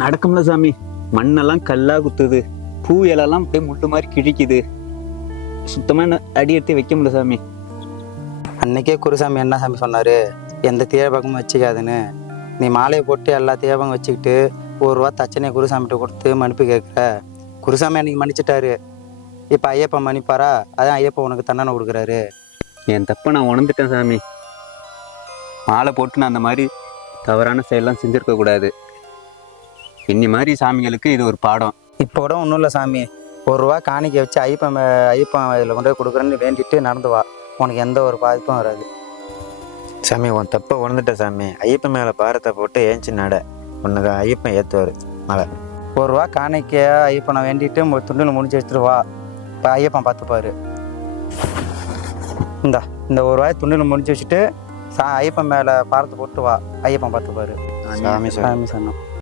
நடக்கும்ல சாமி. மண்ணெல்லாம் கல்லா குத்துது, பூ இலெல்லாம் அப்படியே முள்ளு மாதிரி கிழிக்குது. சுத்தமா அடி எடுத்து வைக்க முடியல சாமி. அன்னைக்கே குருசாமி என்ன சாமி சொன்னார், எந்த தீபகமும் வச்சுக்காதுன்னு. நீ மாலையை போட்டு எல்லா தீபகம் வச்சுக்கிட்டு ₹1 தச்சனையை குருசாமிகிட்ட கொடுத்து மன்னிப்பு கேட்குற. குருசாமி அன்னைக்கு மன்னிச்சிட்டாரு. இப்போ ஐயப்பன் மன்னிப்பாரா? அதான் ஐயப்பன் உனக்கு தண்டனை கொடுக்குறாரு. என் தப்ப நான் உணர்ந்துட்டேன் சாமி. மாலை போட்டு நான் அந்த மாதிரி தவறான செயலாம் செஞ்சிருக்க கூடாது. இன்னி மாதிரி சாமிகளுக்கு இது ஒரு பாடம். இப்போ கூட ஒன்றும் இல்லை சாமி, ₹1 காணிக்கை வச்சு ஐயப்பன் இதில் கொண்டு போய் கொடுக்குறேன்னு வேண்டிட்டு நடந்து வா. உனக்கு எந்த ஒரு பாதிப்பும் வராது. சாமி உன் தப்பை உணர்ந்துட்ட சாமி. ஐயப்பன் மேலே பாரத்தை போட்டு ஏஞ்சி நட, உனக்கு ஐயப்பன் ஏற்றுவார் மலை. ₹1 காணிக்கையா ஐயப்பனை வேண்டிட்டு துண்டில் முடிஞ்சு வச்சுட்டு வா. இப்போ ஐயப்பன் பார்த்துப்பாரு. இந்த ₹1 துண்டில் முடிஞ்சு வச்சுட்டு ஐயப்பன் மேலே பாரத்தை போட்டு வா. ஐயப்பன் பார்த்துப்பாரு. சாமி சாமி சொன்னோம்.